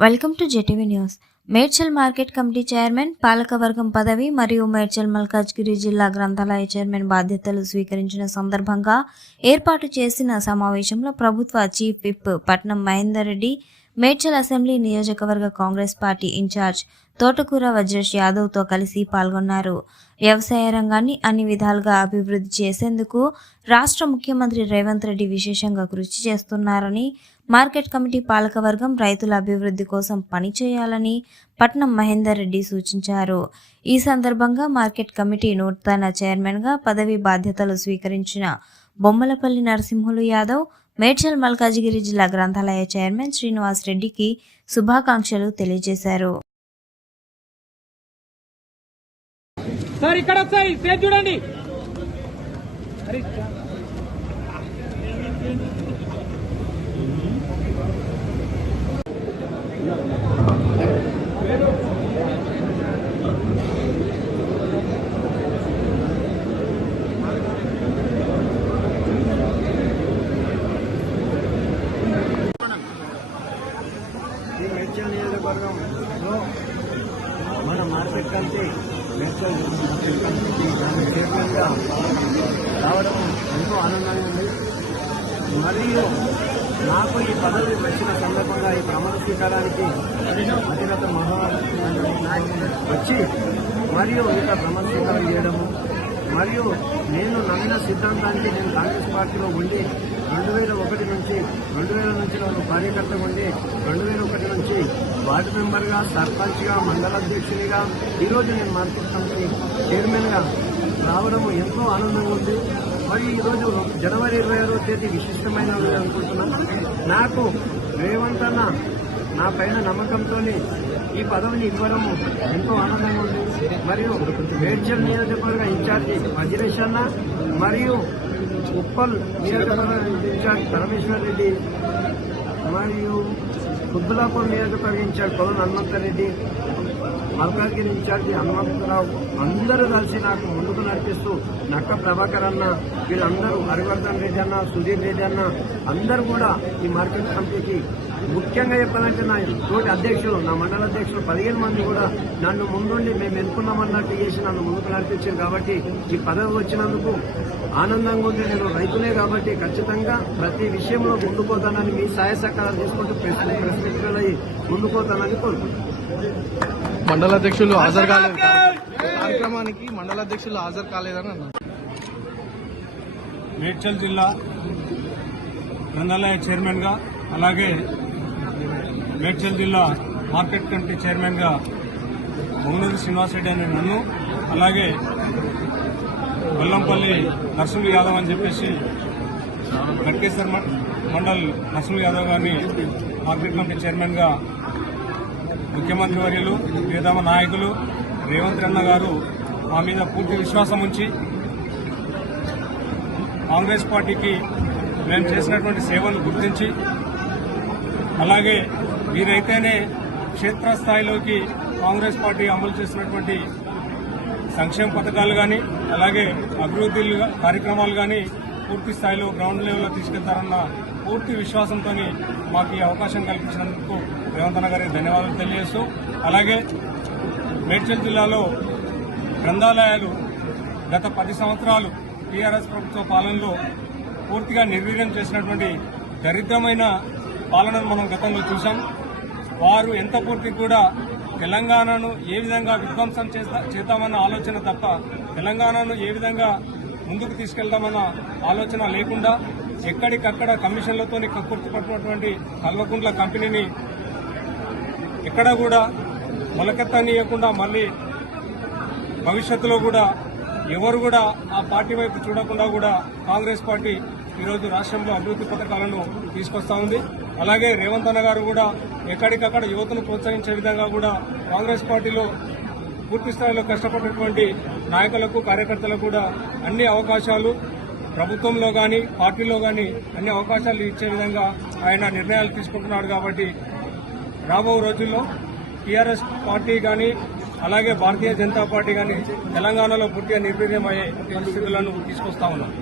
Welcome to JTV news. Medchal market committee chairman పాలకవర్గం పదవి మరియు మేడ్చల్ మల్కాజ్గిరి జిల్లా గ్రంథాలయ చైర్మన్ బాధ్యతలు స్వీకరించిన సందర్భంగా ఏర్పాటు చేసిన సమావేశంలో ప్రభుత్వ చీఫ్ విప్ పట్నం మహేందర్ రెడ్డి మేడ్చల్ అసెంబ్లీ నియోజకవర్గ కాంగ్రెస్ పార్టీ ఇన్ఛార్జ్ తోటకూర వజ్రేష్ యాదవ్తో కలిసి పాల్గొన్నారు. వ్యవసాయ రంగాన్ని అన్ని విధాలుగా అభివృద్ధి చేసేందుకు రాష్ట్ర ముఖ్యమంత్రి రేవంత్ రెడ్డి విశేషంగా కృషి చేస్తున్నారని మార్కెట్ కమిటీ పాలకవర్గం రైతుల అభివృద్ధి కోసం పనిచేయాలని పట్నం మహేందర్ రెడ్డి సూచించారు. ఈ సందర్భంగా మార్కెట్ కమిటీ నూతన చైర్మన్గా పదవి బాధ్యతలు స్వీకరించిన బొమ్మలపల్లి నరసింహులు యాదవ్ మేడ్చల్ మల్కాజిగిరి జిల్లా గ్రంథాలయ చైర్మన్ శ్రీనివాస్ రెడ్డికి శుభాకాంక్షలు తెలియజేశారు. సార్ ఇక్కడ ఒకసారి చూడండి మేడ్చల్ నియోజకవర్గంలో మన మార్కెట్ కలిసి నేషనల్ మార్కెట్ కలిసి దాని చైర్మన్గా రావడం ఎంతో ఆనందంగా ఉంది. మరియు నాకు ఈ పదవి వచ్చిన సందర్భంగా ఈ ప్రమాణ స్వీకారానికి అధినేత మహానాయకుడు వచ్చి మరియు ఇక ప్రమాణ స్వీకారం చేయడము మరియు నేను నమ్మిన సిద్ధాంతానికి నేను కాంగ్రెస్ పార్టీలో ఉండి రెండు వేల ఒకటి నుంచి రెండు వేల నుంచి నేను కార్యకర్త ఉండి రెండు వేల ఒకటి నుంచి వార్డు మెంబర్గా సర్పంచ్గా మండల అధ్యక్షునిగా ఈరోజు నేను మార్కెట్ కమిటీ చైర్మన్గా రావడం ఎంతో ఆనందంగా ఉంది. మరి ఈరోజు జనవరి ఇరవై ఆరో తేదీ విశిష్టమైన అనుకుంటున్నాను నాకు రేవంత్ అన్న నా పైన నమ్మకంతో ఈ పదవిని ఇవ్వడం ఎంతో ఆనందంగా ఉంది. మరియు మేడ్చల్ నియోజకవర్గ ఇన్ఛార్జి మజిరేష్ అన్న మరియు ఉప్పల్ నియోజకవర్గ ఇన్ఛార్జ్ పరమేశ్వర్ రెడ్డి మరియు కుబ్బులాపూర్ నియోజకవర్గ ఇన్ఛార్జ్ పవన్ హనుమంతరెడ్డి మల్కాజ్గిరి ఇన్ఛార్జి హనుమంతరావు అందరూ కలిసి నాకు ముందుకు నడిపిస్తూ నక్క ప్రభాకర్ అన్న వీళ్ళందరూ హరివర్ధన్ రెడ్డి అన్న సుధీర్ రెడ్డి అన్న అందరూ కూడా ఈ మార్కెట్ కమిటీకి ముఖ్యంగా చెప్పాలంటే నా తోటి అధ్యక్షులు నా మండల అధ్యక్షులు పదిహేను మంది కూడా నన్ను ముందుండి మేము ఎన్నుకున్నామన్నట్టు చేసి నన్ను ముందుకు నడిపించారు కాబట్టి ఈ పదవి వచ్చినందుకు ఆనందంగా ఉంది. నేను రైతులే కాబట్టి ఖచ్చితంగా ప్రతి విషయంలో ముందుకోతానని మీ సహాయ సహకారాలు తీసుకుంటూ ప్రెస్ మీట్లో ముందుకోతానని కోరుకుంటున్నాను. మండల అధ్యక్షులు హాజరు కాలేదు కార్యక్రమానికి మండల అధ్యక్షులు హాజరు కాలేదని అన్నారు. మేడ్చల్ జిల్లా గ్రంథాలయ చైర్మన్గా అలాగే మేడ్చల్ జిల్లా మార్కెట్ కమిటీ చైర్మన్గా మొగనూరి శ్రీనివాసరెడ్డి అనే నన్ను అలాగే బెల్లంపల్లి నరసింహ యాదవ్ అని చెప్పేసి గట్కేశ్వర్ మ- మండల్ నరసింహ యాదవ్ గారిని మార్కెట్ కమిటీ చైర్మన్గా ముఖ్యమంత్రి వర్యులు ప్రియతమ నాయకులు రేవంత్ అన్న గారు మా మీద పూర్తి విశ్వాసం ఉంచి కాంగ్రెస్ పార్టీకి మేము చేసినటువంటి సేవలు గుర్తించి అలాగే వీరైతేనే క్షేత్రస్థాయిలోకి కాంగ్రెస్ పార్టీ అమలు చేసినటువంటి సంక్షేమ పథకాలు కానీ అలాగే అభివృద్ధి కార్యక్రమాలు కానీ పూర్తి స్థాయిలో గ్రౌండ్ లెవెల్లో తీసుకెళ్తారన్న పూర్తి విశ్వాసంతో మాకు ఈ అవకాశం కల్పించినందుకు రేవంత్ గారికి ధన్యవాదాలు తెలియజేస్తూ అలాగే మేడ్చల్ జిల్లాలో గ్రంథాలయాలు గత పది సంవత్సరాలు టీఆర్ఎస్ ప్రభుత్వ పాలనలో పూర్తిగా నిర్వీర్యం చేసినటువంటి దరిద్రమైన పాలనను మనం గతంలో చూసాం వారు ఎంత పూర్తి కూడా తెలంగాణను ఏ విధంగా విధ్వంసం చేస్తా- చేద్దామన్న ఆలోచన తప్ప తెలంగాణను ఏ విధంగా ముందుకు తీసుకెళ్దామన్న ఆలోచన లేకుండా ఎక్కడికక్కడ కమిషన్లతోని కక్కుర్తిపట్టినటువంటి కల్వకుంట్ల కంపెనీని ఎక్కడ కూడా మొలకెత్తనీయకుండా మళ్ళీ భవిష్యత్తులో కూడా ఎవరు కూడా ఆ పార్టీ వైపు చూడకుండా కూడా కాంగ్రెస్ పార్టీ ఈరోజు రాష్ట్రంలో అభివృద్ధి పథకాలను తీసుకొస్తా ఉంది. అలాగే రేవంత్ అన్న గారు కూడా ఎక్కడికక్కడ యువతను ప్రోత్సహించే విధంగా కూడా కాంగ్రెస్ పార్టీలో పూర్తి స్థాయిలో కష్టపడినటువంటి నాయకులకు కార్యకర్తలకు కూడా అన్ని అవకాశాలు ప్రభుత్వంలో కానీ పార్టీలో కానీ అన్ని అవకాశాలు ఇచ్చే విధంగా ఆయన నిర్ణయాలు తీసుకుంటున్నాడు కాబట్టి రాబో రోజుల్లో టీఆర్ఎస్ పార్టీ కానీ అలాగే భారతీయ జనతా పార్టీ కానీ తెలంగాణలో పూర్తిగా నిర్వీర్యమయ్యే పరిస్థితులను తీసుకొస్తా ఉన్నాం.